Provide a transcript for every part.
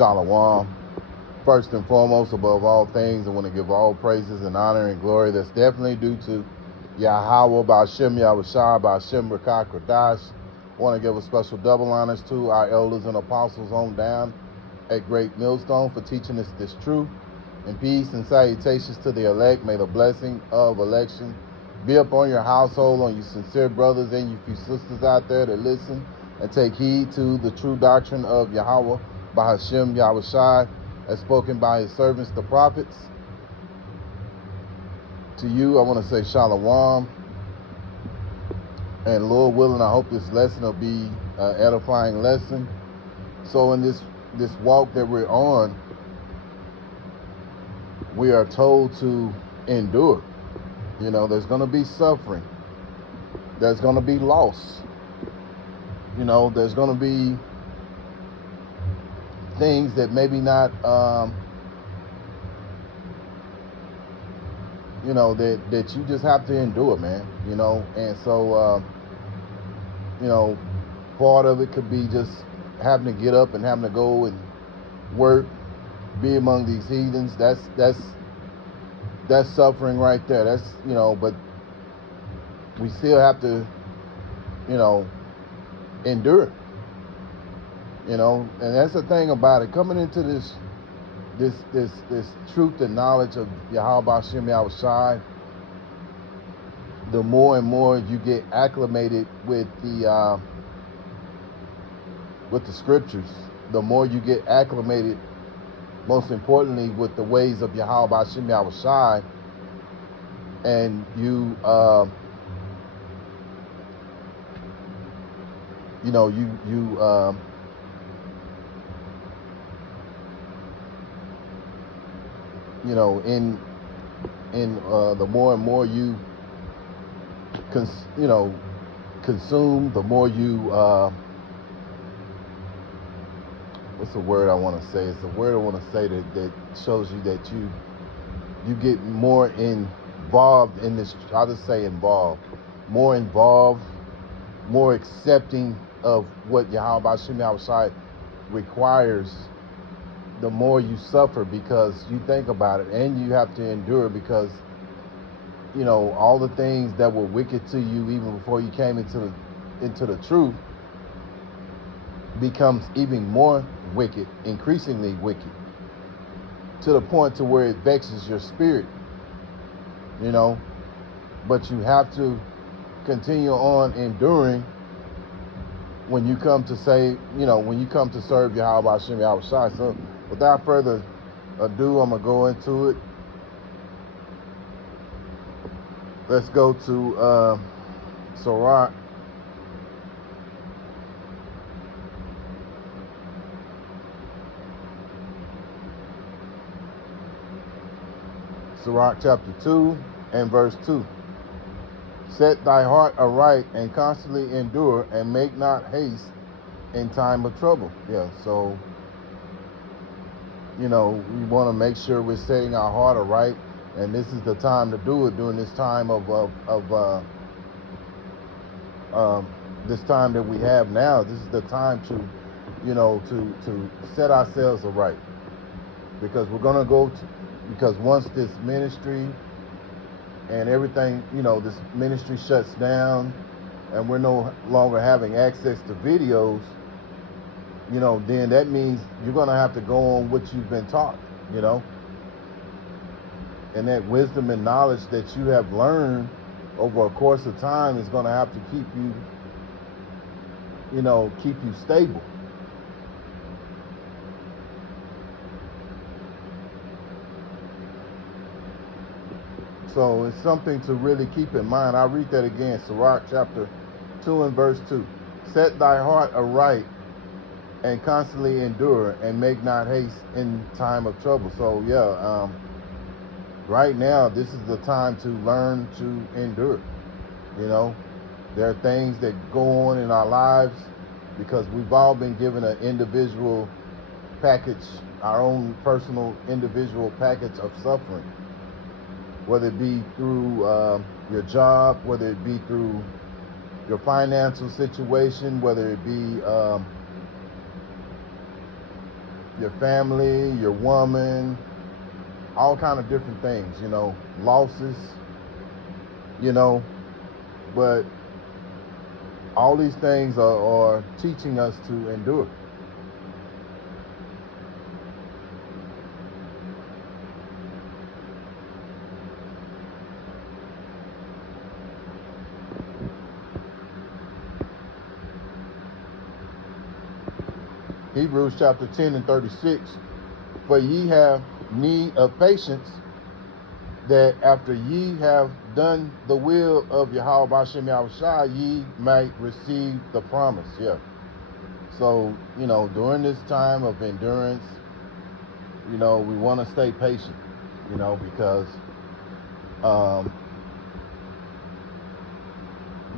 Shalom. First and foremost, above all things, I want to give all praises and honor and glory that's definitely due to Yahweh, Ba'ashem Yahushua, Ba'ashem Rakah Kodash. I want to give a special double honors to our elders and apostles on down at Great Millstone for teaching us this truth. And peace and salutations to the elect. May the blessing of election be upon your household, on you sincere brothers and you few sisters out there that listen and take heed to the true doctrine of Yahweh, Ba'ashem Yahushua, as spoken by his servants, the prophets. To you, I want to say Shalom. And Lord willing, I hope this lesson will be an edifying lesson. So in this walk that we're on, we are told to endure. You know, there's going to be suffering. There's going to be loss. You know, there's going to be things that maybe not, you know, that you just have to endure, man. You know, and so, you know, part of it could be just having to get up and having to go and work, be among these heathens. That's suffering right there. That's, you know, but we still have to, you know, endure. You know, and that's the thing about it. Coming into this truth and knowledge of Yahweh Ba'ashem Yahushua, the more and more you get acclimated with the scriptures, the more you get acclimated, most importantly, with the ways of Yahweh Ba'ashem Yahushua, and you you know, you know, in the more and more you consume, the more you what's the word I want to say? It's the word I want to say that shows you that you get more involved in this. I'll just say involved, more accepting of what Yahweh Ba'ashem Yahushua requires. The more you suffer, because you think about it, and you have to endure, because, you know, all the things that were wicked to you even before you came into the truth becomes even more wicked, increasingly wicked, to the point to where it vexes your spirit, you know. But you have to continue on enduring when you come to say, you know, when you come to serve Yahweh Ba'ashem Yahushua. So without further ado, I'm going to go into it. Let's go to Sirach. Sirach chapter 2 and verse 2. Set thy heart aright and constantly endure, and make not haste in time of trouble. Yeah, so, you know, we want to make sure we're setting our heart aright, and this is the time to do it, during this time this time that we have now. This is the time to, you know, to set ourselves aright, because we're gonna because once this ministry and everything, you know, this ministry shuts down and we're no longer having access to videos, you know, then that means you're going to have to go on what you've been taught, you know, and that wisdom and knowledge that you have learned over a course of time is going to have to keep you, you know, keep you stable. So it's something to really keep in mind. I'll read that again. Sirach chapter 2 and verse 2. Set thy heart aright and constantly endure, and make not haste in time of trouble. So yeah, right now this is the time to learn to endure. You know, there are things that go on in our lives because we've all been given an individual package, our own personal individual package of suffering. Whether it be through your job, whether it be through your financial situation, whether it be, your family, your woman, all kind of different things, you know, losses, you know, but all these things are teaching us to endure. Hebrews chapter 10 and 36, for ye have need of patience, that after ye have done the will of Yahweh B'Shem Yahushua, ye might receive the promise. Yeah. So, you know, during this time of endurance, you know, we want to stay patient, you know, because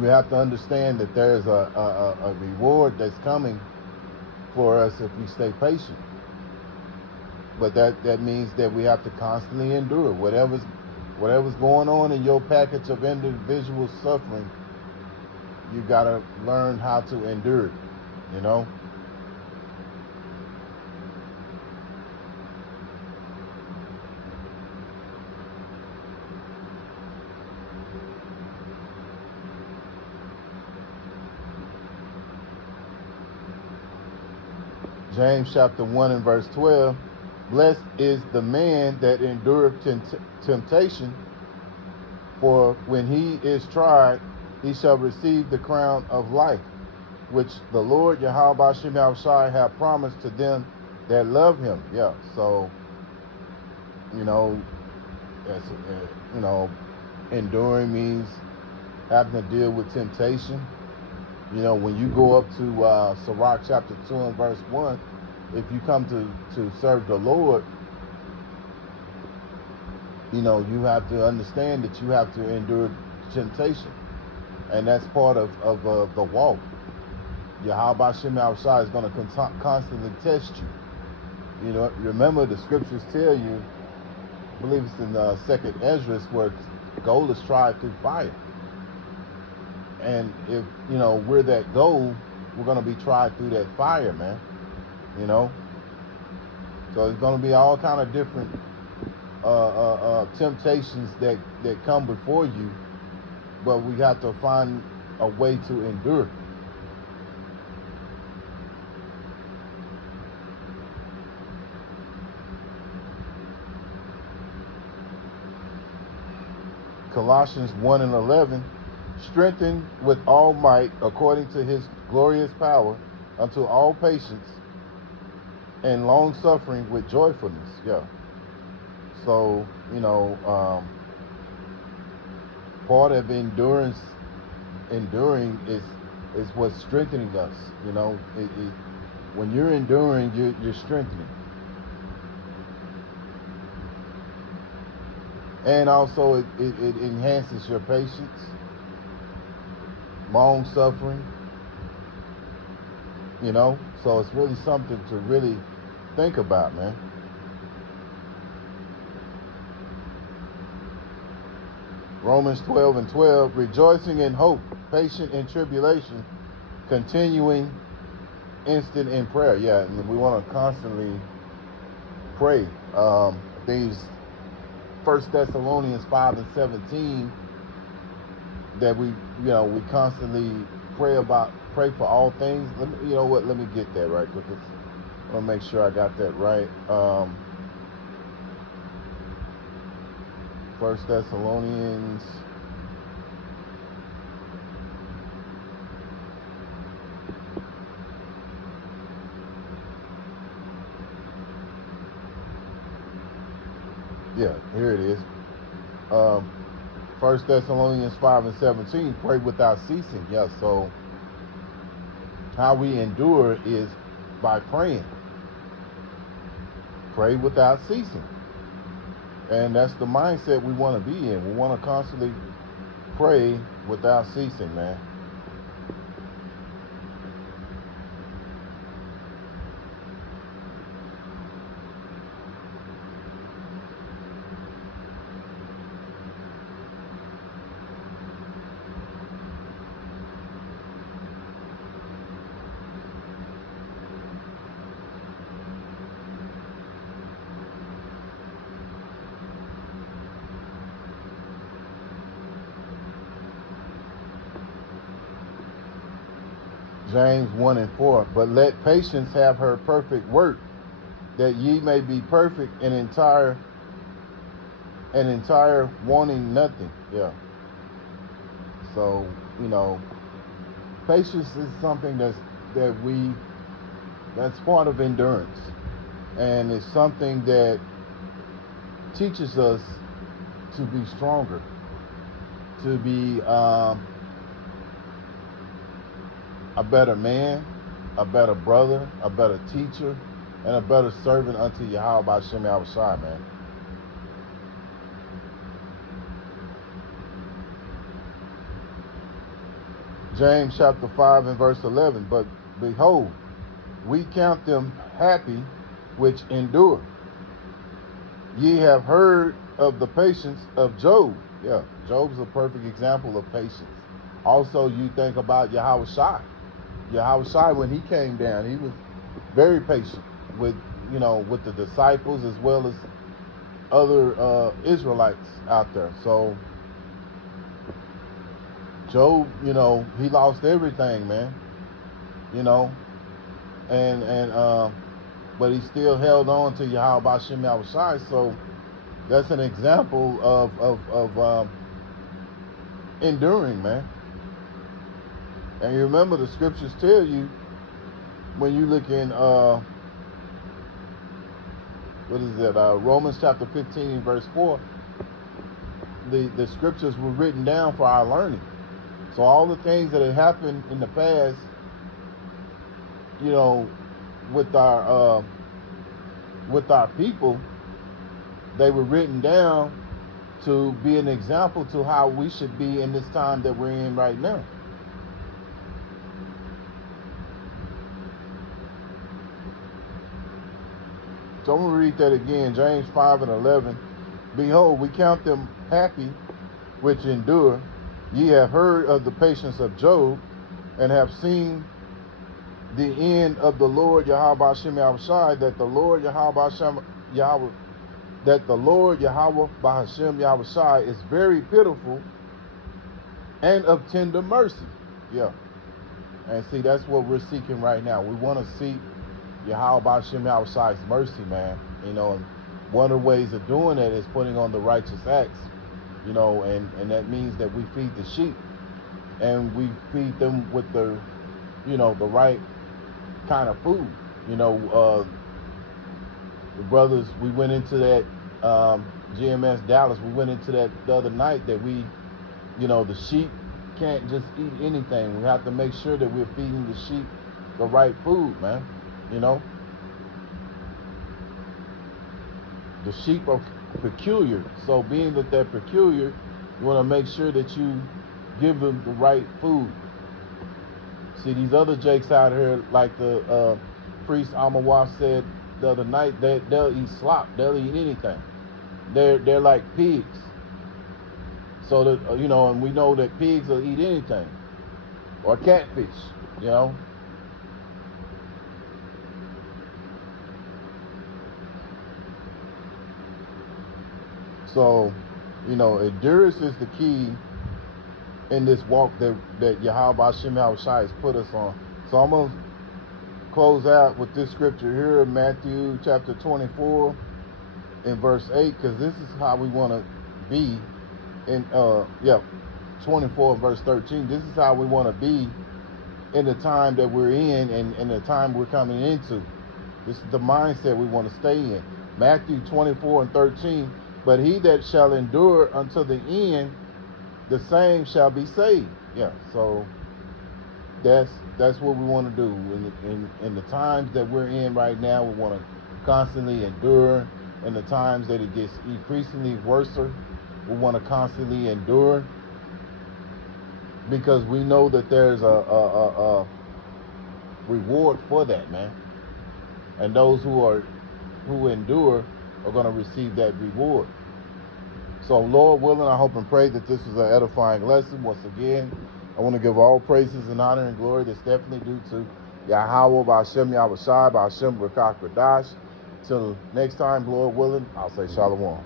we have to understand that there's a reward that's coming for us if we stay patient. But that means that we have to constantly endure whatever's going on in your package of individual suffering. You got to learn how to endure it, you know. James chapter 1 and verse 12, blessed is the man that endureth temptation, for when he is tried, he shall receive the crown of life, which the Lord Yahweh B'Shem Yahushua hath promised to them that love him. Yeah, so, you know, you know, enduring means having to deal with temptation. You know, when you go up to Sirach chapter 2 and verse 1, if you come to serve the Lord, you know, you have to understand that you have to endure temptation. And that's part of the walk. Yahweh B'Shem Yahushua is going to constantly test you. You know, remember the scriptures tell you, I believe it's in 2nd Esdras, where gold is tried through fire. And if, you know, we're that gold, we're going to be tried through that fire, man. You know? So it's going to be all kind of different temptations that come before you, but we have to find a way to endure. Colossians 1 and 11, strengthened with all might according to his glorious power unto all patience and long suffering with joyfulness. Yeah. So, you know, part of enduring is what's strengthening us. You know, when you're enduring, you're strengthening. And also it enhances your patience, long suffering, you know. So it's really something to really think about, man. Romans 12 and 12, rejoicing in hope, patient in tribulation, continuing instant in prayer. Yeah, and we want to constantly pray. These 1 Thessalonians 5 and 17, that we constantly pray for all things. You know what? Let me get that right quick. I want to make sure I got that right. 1 Thessalonians. Yeah, here it is. 1 Thessalonians 5 and 17, pray without ceasing. Yeah, so how we endure is by praying. Pray without ceasing. And that's the mindset we want to be in. We want to constantly pray without ceasing, man. James 1 and 4. But let patience have her perfect work, that ye may be perfect and entire, wanting nothing. Yeah. So, patience is something that's part of endurance. And it's something that teaches us to be stronger, to be a better man, a better brother, a better teacher, and a better servant unto Yahweh Hashem Yahushai, man. James chapter 5 and verse 11. But behold, we count them happy which endure. Ye have heard of the patience of Job. Yeah, Job's a perfect example of patience. Also, you think about Yahushua. Yahushua, when he came down, he was very patient with the disciples as well as other Israelites out there. So Job, he lost everything, man. But he still held on to Yahweh Hashem Yahushai. So that's an example of enduring, man. And you remember the scriptures tell you, when you look in Romans chapter 15 verse 4, the scriptures were written down for our learning. So all the things that had happened in the past, with our people, they were written down to be an example to how we should be in this time that we're in right now. So I'm going to read that again. James 5 and 11. Behold, we count them happy which endure. Ye have heard of the patience of Job, and have seen the end of the Lord Yahweh Hashem Yahushai, that the Lord Yahweh Hashem Yahushai is very pitiful and of tender mercy. Yeah. And see, that's what we're seeking right now. We want to seek Yahweh Hashem Yahushai's mercy, man. And one of the ways of doing that is putting on the righteous acts, and that means that we feed the sheep, and we feed them with the right kind of food. The brothers, we went into that GMS Dallas, we went into that the other night, that the sheep can't just eat anything. We have to make sure that we're feeding the sheep the right food, man. The sheep are peculiar, so being that they're peculiar, you want to make sure that you give them the right food. See, these other jakes out here, like the priest Amawa said the other night, they'll eat slop, they'll eat anything. They're like pigs. So that and we know that pigs will eat anything, or catfish, So, endurance is the key in this walk that Yahweh Hashem Yahushai has put us on. So I'm going to close out with this scripture here, Matthew chapter 24 and verse 8, because this is how we want to be in 24 and verse 13. This is how we want to be in the time that we're in, and the time we're coming into. This is the mindset we want to stay in. Matthew 24 and 13. But he that shall endure unto the end, the same shall be saved. Yeah, so that's what we want to do. In the times that we're in right now, we want to constantly endure. In the times that it gets increasingly worse, we want to constantly endure, because we know that there's a reward for that, man. And those who endure are going to receive that reward. So, Lord willing, I hope and pray that this was an edifying lesson. Once again, I want to give all praises and honor and glory that's definitely due to Yahweh B'Hashem Yahushai B'Hashem B'Kach B'Dash. Till next time, Lord willing, I'll say Shalom.